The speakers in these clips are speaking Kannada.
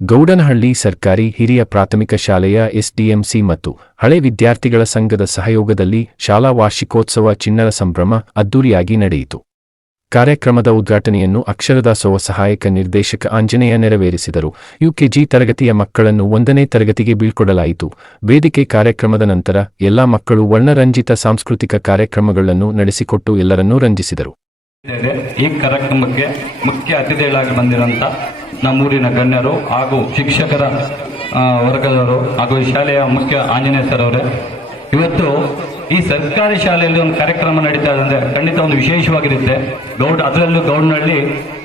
ಗೌಡನಹಳ್ಳಿ ಸರ್ಕಾರಿ ಹಿರಿಯ ಪ್ರಾಥಮಿಕ ಶಾಲೆಯ ಎಸ್ಡಿಎಂಸಿ ಮತ್ತು ಹಳೆ ವಿದ್ಯಾರ್ಥಿಗಳ ಸಂಘದ ಸಹಯೋಗದಲ್ಲಿ ಶಾಲಾ ವಾರ್ಷಿಕೋತ್ಸವ ಚಿನ್ನರ ಸಂಭ್ರಮ ಅದ್ದೂರಿಯಾಗಿ ನಡೆಯಿತು. ಕಾರ್ಯಕ್ರಮದ ಉದ್ಘಾಟನೆಯನ್ನು ಅಕ್ಷರದಾಸೋಹ ಸಹಾಯಕ ನಿರ್ದೇಶಕ ಆಂಜನೇಯ ನೆರವೇರಿಸಿದರು. ಯುಕೆಜಿ ತರಗತಿಯ ಮಕ್ಕಳನ್ನು ಒಂದನೇ ತರಗತಿಗೆ ಬೀಳ್ಕೊಡಲಾಯಿತು. ವೇದಿಕೆ ಕಾರ್ಯಕ್ರಮದ ನಂತರ ಎಲ್ಲಾ ಮಕ್ಕಳು ವರ್ಣರಂಜಿತ ಸಾಂಸ್ಕೃತಿಕ ಕಾರ್ಯಕ್ರಮಗಳನ್ನು ನಡೆಸಿಕೊಟ್ಟು ಎಲ್ಲರನ್ನೂ ರಂಜಿಸಿದರು. ಈ ಕಾರ್ಯಕ್ರಮಕ್ಕೆ ಮುಖ್ಯ ಅತಿಥಿಗಳಾಗಿ ಬಂದಿರುವಂತ ನಮ್ಮೂರಿನ ಗಣ್ಯರು ಹಾಗೂ ಶಿಕ್ಷಕರ ವರ್ಗದವರು ಹಾಗೂ ಈ ಶಾಲೆಯ ಮುಖ್ಯ ಆಂಜನೇಯ ಸರ್ ಅವರೇ. ಇವತ್ತು ಈ ಸರ್ಕಾರಿ ಶಾಲೆಯಲ್ಲಿ ಒಂದು ಕಾರ್ಯಕ್ರಮ ನಡೀತಾ ಇದೆ ಅಂದ್ರೆ ಖಂಡಿತ ಒಂದು ವಿಶೇಷವಾಗಿರುತ್ತೆ. ಗೌಡ್, ಅದರಲ್ಲೂ ಗೌಡ್ನಹಳ್ಳಿ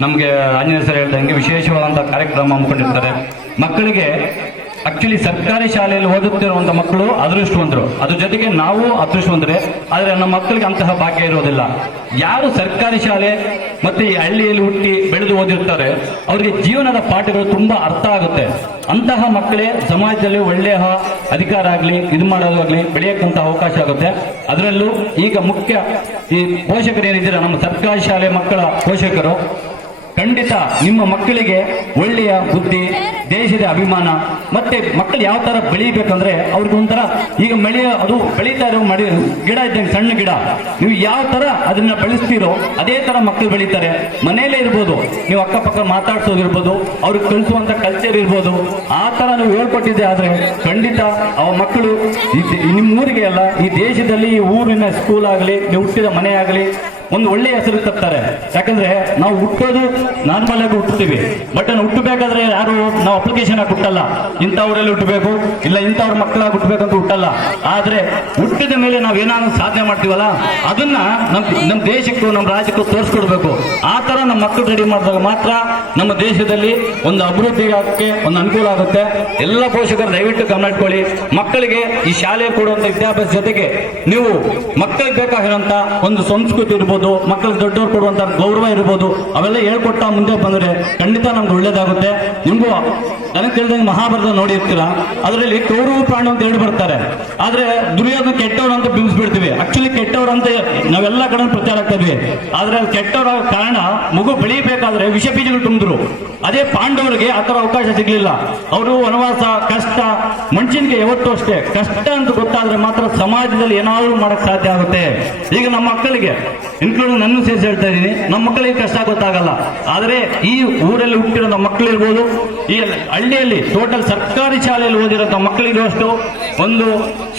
ನಮಗೆ ಆಂಜನೇಯ ಸರ್ ಹೇಳ್ದಂಗೆ ವಿಶೇಷವಾದಂತಹ ಕಾರ್ಯಕ್ರಮ ಹಮ್ಮಿಕೊಂಡಿರ್ತಾರೆ. ಮಕ್ಕಳಿಗೆ ಆಕ್ಚುಲಿ ಸರ್ಕಾರಿ ಶಾಲೆಯಲ್ಲಿ ಓದುತ್ತಿರುವಂತ ಮಕ್ಕಳು ಅದೃಷ್ಟವಂತರು. ಅದ್ರ ಜೊತೆಗೆ ನಾವು ಅದೃಷ್ಟವಂತರೆ. ಆದ್ರೆ ನಮ್ಮ ಮಕ್ಕಳಿಗೆ ಅಂತಹ ಭಾಗ್ಯ ಇರೋದಿಲ್ಲ. ಯಾರು ಸರ್ಕಾರಿ ಶಾಲೆ ಮತ್ತೆ ಈ ಹಳ್ಳಿಯಲ್ಲಿ ಹುಟ್ಟಿ ಬೆಳೆದು ಓದಿರ್ತಾರೆ, ಅವರಿಗೆ ಜೀವನದ ಪಾಠಗಳು ತುಂಬಾ ಅರ್ಥ ಆಗುತ್ತೆ. ಅಂತಹ ಮಕ್ಕಳೇ ಸಮಾಜದಲ್ಲಿ ಒಳ್ಳೆಯ ಅಧಿಕಾರ ಆಗ್ಲಿ, ಇದು ಮಾಡೋದಾಗ್ಲಿ ಬೆಳೆಯಕ್ಕಂತ ಅವಕಾಶ ಆಗುತ್ತೆ. ಅದರಲ್ಲೂ ಈಗ ಮುಖ್ಯ ಈ ಪೋಷಕರು ಏನಿದ್ದೀರಾ, ನಮ್ಮ ಸರ್ಕಾರಿ ಶಾಲೆ ಮಕ್ಕಳ ಪೋಷಕರು ಖಂಡಿತ ನಿಮ್ಮ ಮಕ್ಕಳಿಗೆ ಒಳ್ಳೆಯ ಬುದ್ಧಿ, ದೇಶದ ಅಭಿಮಾನ, ಮತ್ತೆ ಮಕ್ಕಳು ಯಾವ ತರ ಬೆಳಿಬೇಕಂದ್ರೆ ಅವ್ರಿಗೆ ಒಂಥರ ಈಗ ಮಳೆಯ, ಅದು ಬೆಳೀತಾ ಇರೋ ಮಳೆ, ಗಿಡ ಇದ್ದಂಗೆ ಸಣ್ಣ ಗಿಡ. ನೀವು ಯಾವ ತರ ಅದನ್ನ ಬೆಳೆಸ್ತೀರೋ ಅದೇ ತರ ಮಕ್ಕಳು ಬೆಳೀತಾರೆ. ಮನೆಯಲ್ಲೇ ಇರ್ಬೋದು, ನೀವು ಅಕ್ಕಪಕ್ಕ ಮಾತಾಡ್ಸೋದಿರ್ಬೋದು, ಅವ್ರಿಗೆ ಕಲಿಸುವಂತ ಕಲ್ಚರ್ ಇರ್ಬೋದು, ಆ ತರ ನೀವು ಹೇಳ್ಕೊಟ್ಟಿದ್ದೆ ಆದ್ರೆ ಖಂಡಿತ ಅವ ಮಕ್ಕಳು ನಿಮ್ಮ ಊರಿಗೆ ಅಲ್ಲ, ಈ ದೇಶದಲ್ಲಿ ಈ ಊರಿನ ಸ್ಕೂಲ್ ಆಗಲಿ, ನೀವು ಹುಟ್ಟಿದ ಮನೆ ಆಗಲಿ ಒಂದು ಒಳ್ಳೆಯ ಹೆಸರು ತರ್ತಾರೆ ಯಾಕಂದ್ರೆ ನಾವು ಹುಟ್ಟೋದು ನಾರ್ಮಲ್ ಆಗಿ ಹುಟ್ಟುತ್ತೀವಿ. ಬಟ್ ನಾವು ಹುಟ್ಟಬೇಕಾದ್ರೆ ಯಾರು ನಾವು ಅಪ್ಲಿಕೇಶನ್ ಆಗಿ ಹುಟ್ಟಲ್ಲ. ಇಂಥವ್ರಲ್ಲಿ ಹುಟ್ಟಬೇಕು, ಇಲ್ಲ ಇಂಥವ್ರ ಮಕ್ಕಳಾಗಿ ಹುಟ್ಟಬೇಕಂತ ಹುಟ್ಟಲ್ಲ. ಆದ್ರೆ ಹುಟ್ಟಿದ ಮೇಲೆ ನಾವು ಏನಾದ್ರು ಸಾಧನೆ ಮಾಡ್ತೀವಲ್ಲ, ಅದನ್ನ ನಮ್ ನಮ್ಮ ದೇಶಕ್ಕೂ ನಮ್ಮ ರಾಜ್ಯಕ್ಕೂ ತೋರಿಸ್ಕೊಡ್ಬೇಕು. ಆ ತರ ನಮ್ಮ ಮಕ್ಕಳು ರೆಡಿ ಮಾಡಿದಾಗ ಮಾತ್ರ ನಮ್ಮ ದೇಶದಲ್ಲಿ ಒಂದು ಅಭಿವೃದ್ಧಿ ಆಗಕ್ಕೆ ಒಂದು ಅನುಕೂಲ ಆಗುತ್ತೆ. ಎಲ್ಲ ಪೋಷಕರು ದಯವಿಟ್ಟು ಗಮನ ಇಟ್ಕೊಳ್ಳಿ. ಮಕ್ಕಳಿಗೆ ಈ ಶಾಲೆ ಕೊಡುವಂತ ವಿದ್ಯಾಭ್ಯಾಸ ಜೊತೆಗೆ ನೀವು ಮಕ್ಕಳಿಗೆ ಬೇಕಾಗಿರುವಂತ ಒಂದು ಸಂಸ್ಕೃತಿ ಇರ್ಬೋದು. ಮಕ್ಕಳಿಗೆ ದೊಡ್ಡವ್ರು ಕೊಡುವಂತ ಗೌರವ ಇರ್ಬೋದು, ಅವೆಲ್ಲ ಹೇಳ್ಕೊಟ್ಟ ಮುಂದೆ ಬಂದ್ರೆ ಖಂಡಿತ ನಮ್ಗೆ ಒಳ್ಳೇದಾಗುತ್ತೆ. ನಿಮ್ಗೂ ನನಗೆ ತಿಳಿದಂಗೆ ಮಹಾಭಾರತ ನೋಡಿರ್ತೀರ? ಅದರಲ್ಲಿ ಕೌರವ ಪ್ರಾಣ ಅಂತ ಹೇಳಿ ಬರ್ತಾರೆ. ಆದ್ರೆ ದುರ್ಯೋಧನ ಕೆಟ್ಟವ್ರು ಅಂತ ಬಿಂಬಿಸ್ಬಿಡ್ತೀವಿ. ಆಕ್ಚುಲಿ ಕೆಟ್ಟವ್ರು ಅಂತ ನಾವೆಲ್ಲ ಕಡೆ ಪ್ರಚಾರ ಆಗ್ತಾ ಇದ್ವಿ ಆದ್ರೆ ಅಲ್ಲಿ ಕೆಟ್ಟವರ ಕಾರಣ ಮಗು ಬೆಳೀಬೇಕಾದ್ರೆ ವಿಷ ಬೀಜಗಳು ತುಂಬಿದ್ರು. ಅದೇ ಪಾಂಡವರಿಗೆ ಆ ತರ ಅವಕಾಶ ಸಿಗ್ಲಿಲ್ಲ. ಅವರು ವನವಾಸ, ಕಷ್ಟ, ಮನುಷ್ಯನಿಗೆ ಯಾವತ್ತೂ ಅಷ್ಟೇ. ಕಷ್ಟ ಅಂತ ಗೊತ್ತಾದ್ರೆ ಮಾತ್ರ ಸಮಾಜದಲ್ಲಿ ಏನಾದರೂ ಮಾಡಕ್ ಸಾಧ್ಯ ಆಗುತ್ತೆ. ಈಗ ನಮ್ಮ ಮಕ್ಕಳಿಗೆ ಇನ್ಕ್ಲೂಡಿಂಗ್ ನನ್ನ ಸೇರಿಸಿ ಹೇಳ್ತಾ ಇದ್ದೀನಿ. ನಮ್ಮ ಮಕ್ಕಳಿಗೆ ಕಷ್ಟ ಗೊತ್ತಾಗಲ್ಲ. ಆದರೆ ಈ ಊರಲ್ಲಿ ಹುಟ್ಟಿರೋ ನಮ್ಮ ಮಕ್ಕಳು ಇರ್ಬೋದು ಈ ಹಳ್ಳಿಯಲ್ಲಿ ಟೋಟಲ್ ಸರ್ಕಾರಿ ಶಾಲೆಯಲ್ಲಿ ಓದಿರೋ ಮಕ್ಕಳಿರುವಷ್ಟು ಒಂದು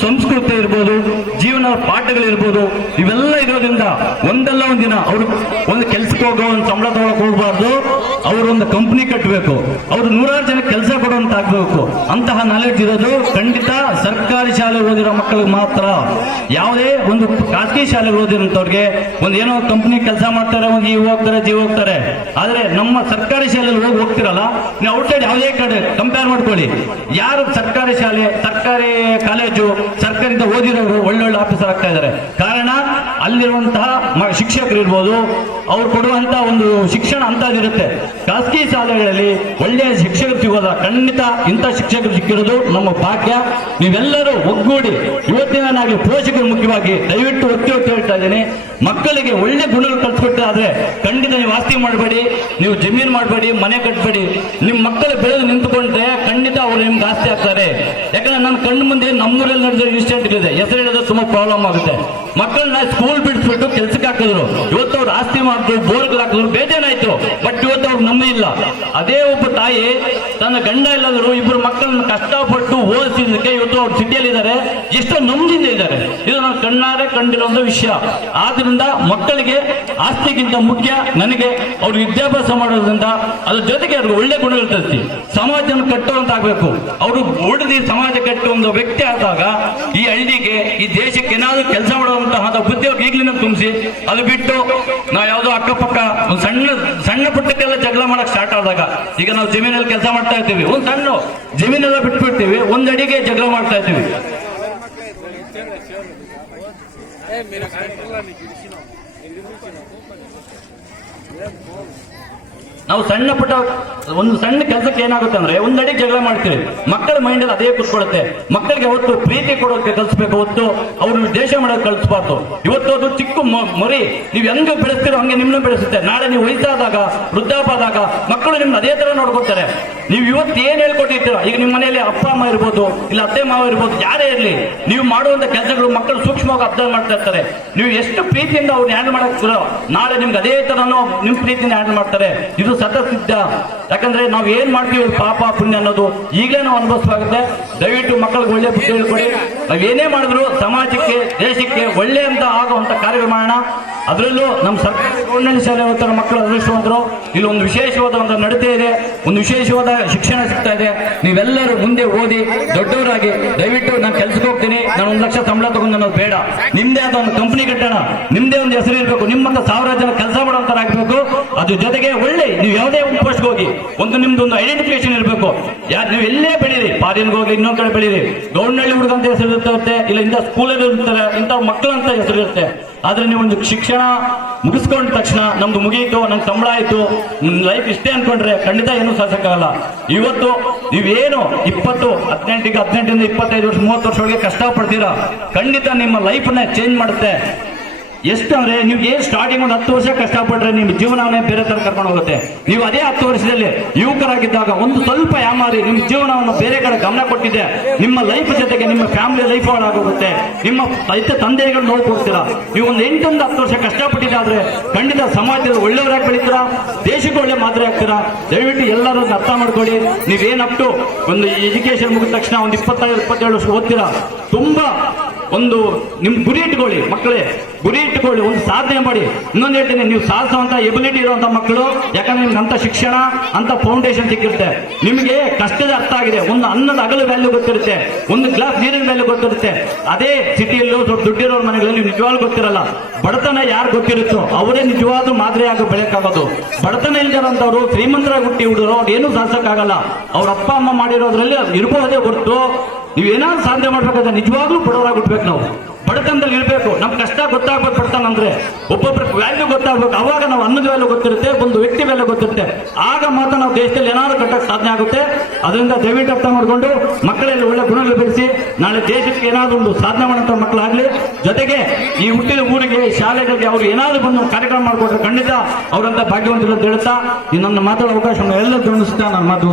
ಸಂಸ್ಕೃತಿ ಇರ್ಬೋದು, ಜೀವನ ಪಾಠಗಳಿರ್ಬೋದು, ಇವೆಲ್ಲ ಇರೋದ್ರಿಂದ ಒಂದಲ್ಲ ಒಂದು ದಿನ ಅವ್ರು ಒಂದು ಕೆಲ್ಸಕ್ಕೆ ಹೋಗೋ ಒಂದು ಸಂಬಳ ತಗೊಳಕ್ ಹೋಗ್ಬಾರ್ದು, ಅವರೊಂದು ಕಂಪ್ನಿ ಕಟ್ಟಬೇಕು ಅವರು ನೂರಾರು ಜನ ಕೆಲಸ ಕೊಡುವಂತ ಆಗ್ಬೇಕು. ಅಂತಹ ನಾಲೆಡ್ಜ್ ಇರೋದು ಖಂಡಿತ ಸರ್ಕಾರಿ ಶಾಲೆ ಓದಿರೋ ಮಕ್ಕಳಿಗೆ ಮಾತ್ರ. ಯಾವುದೇ ಒಂದು ಖಾಸಗಿ ಶಾಲೆಗೆ ಓದಿರೋಂಥವ್ರಿಗೆ ಒಂದು ಏನೋ ಕಂಪ್ನಿ ಕೆಲಸ ಮಾಡ್ತಾರೆ, ಒಂದು ಈ ಹೋಗ್ತಾರೆ ಜೀವ ಹೋಗ್ತಾರೆ. ಆದ್ರೆ ನಮ್ಮ ಸರ್ಕಾರಿ ಶಾಲೆಯಲ್ಲಿ ಹೋಗಿ ಹೋಗ್ತಿರಲ್ಲ, ನೀವು ಔಟ್ಸೈಡ್ ಯಾವುದೇ ಕಡೆ ಕಂಪೇರ್ ಮಾಡ್ಕೊಳ್ಳಿ. ಯಾರು ಸರ್ಕಾರಿ ಶಾಲೆ, ಸರ್ಕಾರಿ ಕಾಲೇಜು ಸರ್ಕಾರದಿಂದ ಓದಿರೋರು ಒಳ್ಳೊಳ್ಳೆ ಆಫೀಸರ್ ಆಗ್ತಾ ಇದ್ದಾರೆ. ಕಾರಣ ಅಲ್ಲಿರುವಂತಹ ಶಿಕ್ಷಕರು ಇರ್ಬೋದು ಅವ್ರು ಕೊಡುವಂತ ಒಂದು ಶಿಕ್ಷಣ ಅಂತದಿರುತ್ತೆ ಖಾಸಗಿ ಶಾಲೆಗಳಲ್ಲಿ ಒಳ್ಳೆಯ ಶಿಕ್ಷಕರು ಸಿಗೋದ ಖಂಡಿತ ಇಂಥ ಶಿಕ್ಷಕರು ಸಿಕ್ಕಿರೋದು ನಮ್ಮ ಭಾಗ್ಯ. ನೀವೆಲ್ಲರೂ ಒಗ್ಗೂಡಿ ಇವತ್ತಿನಾಗಲಿ ಪೋಷಕರು ಮುಖ್ಯವಾಗಿ ದಯವಿಟ್ಟು ಒತ್ತಿ ಒತ್ತಿ ಹೇಳ್ತಾ ಇದ್ದೀನಿ. ಮಕ್ಕಳಿಗೆ ಒಳ್ಳೆ ಗುಣಗಳು ಕಲ್ಸ್ಕೊಟ್ಟೆ ಆದ್ರೆ ಖಂಡಿತ ನೀವು ಆಸ್ತಿ ಮಾಡಬೇಡಿ, ನೀವು ಜಮೀನು ಮಾಡಬೇಡಿ, ಮನೆ ಕಟ್ಟಬೇಡಿ ನಿಮ್ಮ ಮಕ್ಕಳು ಬೆಳೆದು ನಿಂತುಕೊಂಡ್ರೆ ಖಂಡಿತ ಅವ್ರು ನಿಮ್ಗೆ ಆಸ್ತಿ ಆಗ್ತಾರೆ. ಯಾಕಂದ್ರೆ ನನ್ನ ಕಣ್ಣು ಮುಂದೆ ನಮ್ಮೂರಲ್ಲಿ ನಡೆದ ಇದೆ. ಹೆಸರು ಹೇಳೋದು ತುಂಬಾ ಪ್ರಾಬ್ಲಮ್ ಆಗುತ್ತೆ. ಮಕ್ಕಳನ್ನ ಸ್ಕೂಲ್ ಬಿಡಿಸ್ಬಿಟ್ಟು ಕೆಲ್ಸಕ್ಕೆ ಹಾಕಿದ್ರು. ಇವತ್ತು ಅವ್ರು ಆಸ್ತಿ ಮಾಡಿದ್ರು ಬೋರ್ಗಳು ಹಾಕಿದ್ರು. ಬೇಜಾನಾಯ್ತು ಬಟ್ ಇವತ್ತು ಅವ್ರು ನಮ್ಮ ಇಲ್ಲ. ಅದೇ ಒಬ್ಬ ತಾಯಿ ತನ್ನ ಗಂಡ ಇಲ್ಲದ್ರು ಇಬ್ಬರು ಮಕ್ಕಳನ್ನ ಕಷ್ಟಪಟ್ಟು ಓದಿಸಿದಕ್ಕೆ ಇವತ್ತು ಅವ್ರು ಸಿಟಿಯಲ್ಲಿ ಇದ್ದಾರೆ ಎಷ್ಟೋ ನಮ್ದಿಂದ ಇದ್ದಾರೆ. ಇದು ನಾನು ಕಣ್ಣಾರೆ ಕಂಡಿರೋ ಒಂದು ವಿಷಯ. ಆದ್ರಿಂದ ಮಕ್ಕಳಿಗೆ ಆಸ್ತಿಗಿಂತ ಮುಖ್ಯ ನನಗೆ ಅವ್ರು ವಿದ್ಯಾಭ್ಯಾಸ ಮಾಡೋದ್ರಿಂದ ಅದ್ರ ಜೊತೆಗೆ ಅವ್ರಿಗೆ ಒಳ್ಳೆ ಗುಣಗಳು ತರಿಸಿ ಸಮಾಜವನ್ನು ಕಟ್ಟುವಂತ ಆಗ್ಬೇಕು ಅವರು ಓಡದಿ ಸಮಾಜ ಕಟ್ಟುವ ಒಂದು ವ್ಯಕ್ತಿ ಆದಾಗ ಈ ಹಳ್ಳಿಗೆ, ಈ ದೇಶಕ್ಕೆ ಏನಾದ್ರು ಕೆಲಸ ಮಾಡುವಂತಹ ಬುದ್ಧಿ ಅವ್ರಿಗೆ ಈಗಲಿನ ತುಂಬಿಸಿ ಅದು ಬಿಟ್ಟು ನಾವು ಯಾವುದೋ ಅಕ್ಕಪಕ್ಕ ಒಂದು ಸಣ್ಣ ಸಣ್ಣ ಪುಟ್ಟಕ್ಕೆಲ್ಲ ಜಗಳ ಮಾಡಕ್ ಸ್ಟಾರ್ಟ್ ಆದಾಗ, ಈಗ ನಾವು ಜಮೀನಲ್ಲಿ ಕೆಲಸ ಮಾಡ್ತಾ ಇರ್ತೀವಿ. ಒಂದು ಸಣ್ಣ ಜಮೀನೆಲ್ಲ ಬಿಟ್ಬಿಡ್ತೀವಿ, ಒಂದ್ ಅಡಿಗೆ ಜಗಳ ಮಾಡ್ತಾ ಇರ್ತೀವಿ. ನಾವು ಸಣ್ಣ ಪುಟ್ಟ, ಒಂದು ಸಣ್ಣ ಕೆಲಸಕ್ಕೆ ಏನಾಗುತ್ತೆ ಅಂದ್ರೆ ಒಂದಡಿ ಜಗಳ ಮಾಡ್ತೀವಿ. ಮಕ್ಕಳ ಮೈಂಡ್ ಅಲ್ಲಿ ಅದೇ ಕೂತ್ಕೊಳ್ಳುತ್ತೆ. ಮಕ್ಕಳಿಗೆ ಅವತ್ತು ಪ್ರೀತಿ ಕೊಡೋಕೆ ಕಲಿಸ್ಬೇಕು. ಹೊತ್ತು ಅವ್ರನ್ನ ದೇಶ ಮಾಡೋಕೆ ಕಲಿಸ್ಬಾರ್ದು. ಇವತ್ತು ಅದು ಚಿಕ್ಕ ಮರಿ. ನೀವು ಹೆಂಗ ಬೆಳೆಸ್ತೀರೋ ಹಂಗೆ ನಿಮ್ಮನ್ನ ಬೆಳೆಸುತ್ತೆ. ನಾಳೆ ನೀವು ವಯಸ್ಸಾದಾಗ ವೃದ್ಧಾಪಾದಾಗ ಮಕ್ಕಳು ನಿಮ್ನ ಅದೇ ತರ ನೋಡ್ಕೊತಾರೆ ನೀವು ಇವತ್ತು ಏನ್ ಹೇಳ್ಕೊಟ್ಟಿರ್ತೀರ? ಈಗ ನಿಮ್ಮ ಮನೆಯಲ್ಲಿ ಅಪ್ಪ, ಅಮ್ಮ ಇರ್ಬೋದು, ಇಲ್ಲ ಅತ್ತೆ, ಮಾವ ಇರ್ಬೋದು, ಯಾರೇ ಇರಲಿ, ನೀವು ಮಾಡುವಂತ ಕೆಲಸಗಳು ಮಕ್ಕಳು ಸೂಕ್ಷ್ಮವಾಗಿ ಅಬ್ಸರ್ವ್ ಮಾಡ್ತಾ ಇರ್ತಾರೆ. ನೀವು ಎಷ್ಟು ಪ್ರೀತಿಯಿಂದ ಅವ್ರನ್ನ ಹ್ಯಾಂಡಲ್ ಮಾಡಕ್ ನಾಳೆ ನಿಮ್ಗೆ ಅದೇ ತರನು ನಿಮ್ ಪ್ರೀತಿನ ಹ್ಯಾಂಡಲ್ ಮಾಡ್ತಾರೆ. ಇದು ಸತಸಿದ್ಧ ಯಾಕಂದ್ರೆ ನಾವು ಏನ್ ಮಾಡ್ತೀವಿ, ಪಾಪ, ಪುಣ್ಯ ಅನ್ನೋದು ಈಗಲೇ ನಾವು ಅನುಭವಿಸಲಾಗುತ್ತೆ ದಯವಿಟ್ಟು ಮಕ್ಕಳಿಗೆ ಒಳ್ಳೆ ಬುದ್ಧಿ ಹೇಳ್ಕೊಡಿ. ಏನೇ ಮಾಡಿದ್ರು ಸಮಾಜಕ್ಕೆ, ದೇಶಕ್ಕೆ ಒಳ್ಳೆ ಅಂತ ಆಗುವಂತ ಕಾರ್ಯಗಳು ಮಾಡೋಣ. ಅದರಲ್ಲೂ ನಮ್ಮ ಸರ್ಕಾರಿ ಗೌರ್ಮೆಂಟ್ ಶಾಲೆ ಓದ್ತಾರೆ ಮಕ್ಕಳು ಅದೃಷ್ಟವಂತರು. ಇಲ್ಲಿ ಒಂದು ವಿಶೇಷವಾದ ಒಂದು ನಡತೆ ಇದೆ. ಒಂದು ವಿಶೇಷವಾದ ಶಿಕ್ಷಣ ಸಿಗ್ತಾ ಇದೆ. ನೀವೆಲ್ಲರೂ ಮುಂದೆ ಓದಿ, ದೊಡ್ಡವರಾಗಿ ದಯವಿಟ್ಟು ನಾನು ಕೆಲ್ಸಕ್ಕೆ ಹೋಗ್ತೀನಿ. ನಾನು ಒಂದು ಲಕ್ಷ ಸಂಬಳ ತಗೊಂಡು ಅನ್ನೋದು ಬೇಡ. ನಿಮ್ದೇ ಆದ ಒಂದು ಕಂಪ್ನಿ ಕಟ್ಟೋಣ. ನಿಮ್ದೇ ಒಂದು ಹೆಸರು ಇರಬೇಕು. ನಿಮ್ಮಂತ ಸಾವಿರ ಜನ ಕೆಲಸ ಮಾಡೋಂಥರಾಗಬೇಕು ಅದ್ರ ಜೊತೆಗೆ ಒಳ್ಳೆ, ನೀವು ಯಾವುದೇ ಒಂದು ಪೋಸ್ಟ್ ಹೋಗಿ, ಒಂದು ನಿಮ್ದು ಒಂದು ಐಡೆಂಟಿಫಿಕೇಶನ್ ಇರಬೇಕು. ಯಾರು, ನೀವು ಎಲ್ಲೇ ಬೆಳೀರಿ, ಫಾರಿನ್ಗೆ ಹೋಗಿ ಇನ್ನೊಂದು ಕಡೆ ಬೆಳೀರಿ. ಗೌರ್ನಳ್ಳಿ ಹುಡುಗ ಅಂತ ಹೆಸರು ಇರುತ್ತೆ ಇಲ್ಲ ಇಂಥ ಸ್ಕೂಲಲ್ಲಿ ಇರ್ತಾರೆ ಇಂಥ ಮಕ್ಕಳು ಅಂತ ಹೆಸರು ಇರುತ್ತೆ. ಆದ್ರೆ ನೀವು ಒಂದು ಶಿಕ್ಷಣ ಮುಗಿಸ್ಕೊಂಡ ತಕ್ಷಣ ನಮ್ದು ಮುಗಿಯಿತು, ನಂಗೆ ಸಂಬಳ ಆಯ್ತು ಲೈಫ್ ಇಷ್ಟೇ ಅನ್ಕೊಂಡ್ರೆ ಖಂಡಿತ ಏನು ಸಾಧಿಸಕ್ಕಾಗಲ್ಲ ಇವತ್ತು ನೀವೇನು ಇಪ್ಪತ್ತು, ಹದಿನೆಂಟಿಗೆ ಹದಿನೆಂಟಿಂದ ಇಪ್ಪತ್ತೈದು ವರ್ಷ, ಮೂವತ್ತು ವರ್ಷ ಒಳಗೆ ಕಷ್ಟ ಪಡ್ತೀರಾ ಖಂಡಿತ ನಿಮ್ಮ ಲೈಫ್ನ ಚೇಂಜ್ ಮಾಡುತ್ತೆ. ಎಷ್ಟು ಅಂದ್ರೆ ನೀವು ಏನ್ ಸ್ಟಾರ್ಟಿಂಗ್ ಒಂದು ಹತ್ತು ವರ್ಷ ಕಷ್ಟಪಟ್ರೆ ನಿಮ್ಮ ಜೀವನವನ್ನೇ ಬೇರೆ ತರ ಕರ್ಕೊಂಡು ಹೋಗುತ್ತೆ. ನೀವು ಅದೇ ಹತ್ತು ವರ್ಷದಲ್ಲಿ ಯುವಕರಾಗಿದ್ದಾಗ ಒಂದು ಸ್ವಲ್ಪ ಯಾಮಾರಿ ನಿಮ್ಮ ಜೀವನವನ್ನು ಬೇರೆ ಕಡೆ ಗಮನ ಕೊಟ್ಟಿದೆ. ನಿಮ್ಮ ಲೈಫ್ ಜೊತೆಗೆ ನಿಮ್ಮ ಫ್ಯಾಮಿಲಿ ಲೈಫ್ ಹಾಳಾಗೋಗುತ್ತೆ ನಿಮ್ಮ ರೈತ ತಂದೆಗಳು ನೋಡ್ಕೊಡ್ತೀರಾ ನೀವು ಒಂದು ಎಂಟೊಂದು ಹತ್ತು ವರ್ಷ ಕಷ್ಟಪಟ್ಟಿದ್ದಾದ್ರೆ ಖಂಡಿತ ಸಮಾಜದಲ್ಲಿ ಒಳ್ಳೆಯವರಾಗಿ ಬೆಳೀತೀರ? ದೇಶಕ್ಕೆ ಒಳ್ಳೆ ಮಾದರಿ ಆಗ್ತೀರಾ? ದಯವಿಟ್ಟು ಎಲ್ಲರೂ ಅರ್ಥ ಮಾಡ್ಕೊಳ್ಳಿ. ನೀವೇನಪ್ಟು ಒಂದು ಎಜುಕೇಶನ್ ಮುಗಿದ ತಕ್ಷಣ ಒಂದು ಇಪ್ಪತ್ತೈದು, ಇಪ್ಪತ್ತೇಳು ವರ್ಷ ಓದ್ತೀರಾ? ತುಂಬಾ ಒಂದು ನಿಮ್ ಗುರಿ ಇಟ್ಕೊಳ್ಳಿ ಮಕ್ಕಳೇ. ಗುರಿ ಇಟ್ಟುಕೊಳ್ಳಿ, ಒಂದು ಸಾಧನೆ ಮಾಡಿ. ಇನ್ನೊಂದು ಹೇಳ್ತೀನಿ, ನೀವು ಸಾಧಿಸುವಂತ ಎಬಿಲಿಟಿ ಇರುವಂತ ಮಕ್ಕಳು, ಯಾಕಂದ್ರೆ ನಿಮ್ಗೆ ಅಂತ ಶಿಕ್ಷಣ ಅಂತ ಫೌಂಡೇಶನ್ ಸಿಕ್ಕಿರುತ್ತೆ. ನಿಮಗೆ ಕಷ್ಟದ ಅರ್ಥ ಆಗಿದೆ. ಒಂದು ಅನ್ನದ ಅಗಲ ವ್ಯಾಲ್ಯೂ ಗೊತ್ತಿರುತ್ತೆ, ಒಂದು ಗ್ಲಾಸ್ ನೀರಿನ ವ್ಯಾಲ್ಯೂ ಗೊತ್ತಿರುತ್ತೆ. ಅದೇ ಸಿಟಿಯಲ್ಲೂ ದೊಡ್ಡ ದುಡ್ಡಿರೋರ ಮನೆಗಳಲ್ಲಿ ನಿಜವಾಗ್ಲೂ ಗೊತ್ತಿರಲ್ಲ. ಬಡತನ ಯಾರು ಗೊತ್ತಿರುತ್ತೋ, ಅವರೇ ನಿಜವಾದ ಮಾದರಿಯಾಗಿ ಬೆಳಕಾಗೋದು ಬಡತನ ಇಲ್ದಿರೋಂಥವ್ರು, ಶ್ರೀಮಂತರಾಗಿ ಹುಟ್ಟಿ ಹುಡುಗರು, ಅವ್ರು ಏನೂ ಸಾಧಿಸಕ್ಕಾಗಲ್ಲ. ಅವ್ರ ಅಪ್ಪ, ಅಮ್ಮ ಮಾಡಿರೋದ್ರಲ್ಲಿ ಇರ್ಬೋದೇ ಹೊರತು. ನೀವೇನಾದ್ರು ಸಾಧನೆ ಮಾಡ್ಬೇಕಾದ್ರೆ ನಿಜವಾಗ್ಲೂ ಬಡವರಾಗಿ ಹುಟ್ಬೇಕು ನಾವು. ಬಡತನದಲ್ಲಿ ಇರಬೇಕು ನಮ್ ಕಷ್ಟ ಗೊತ್ತಾಗ್ಬೇಕು ಬಡತನ ಅಂದ್ರೆ. ಒಬ್ಬೊಬ್ಬರ ವ್ಯಾಲ್ಯೂ ಗೊತ್ತಾಗ್ಬೇಕು, ಅವಾಗ ನಾವು ಅನ್ನದ ವ್ಯಾಲ್ಯೂ ಗೊತ್ತಿರುತ್ತೆ, ಒಂದು ವ್ಯಕ್ತಿ ವ್ಯಾಲ್ಯೂ ಗೊತ್ತಿರುತ್ತೆ. ಆಗ ಮಾತ್ರ ನಾವು ದೇಶದಲ್ಲಿ ಏನಾದ್ರು ಕಟ್ಟಕ್ಕೆ ಸಾಧನೆ ಆಗುತ್ತೆ. ಅದರಿಂದ ದಯವಿಟ್ಟು ಅರ್ಥ ಮಾಡಿಕೊಂಡು, ಮಕ್ಕಳಲ್ಲಿ ಒಳ್ಳೆ ಗುಣಗಳು ಬೆಳೆಸಿ, ನಾಳೆ ದೇಶಕ್ಕೆ ಏನಾದ್ರು ಒಂದು ಸಾಧನೆ ಮಾಡುವಂತ ಮಕ್ಕಳಾಗ್ಲಿ. ಜೊತೆಗೆ ಈ ಹುಟ್ಟಿದ ಊರಿಗೆ ಶಾಲೆಗಳಿಗೆ ಅವ್ರು ಏನಾದ್ರು ಬಂದು ಕಾರ್ಯಕ್ರಮ ಮಾಡಿಕೊಟ್ರೆ ಖಂಡಿತ ಅವರಂತ ಭಾಗ್ಯವಂತರು ಅಂತ ಈ ನನ್ನ ಮಾತಾಡೋ ಅವಕಾಶ ಎಲ್ಲ ಗಮನಿಸ್ತಾ ನಾನು ಮಾತು.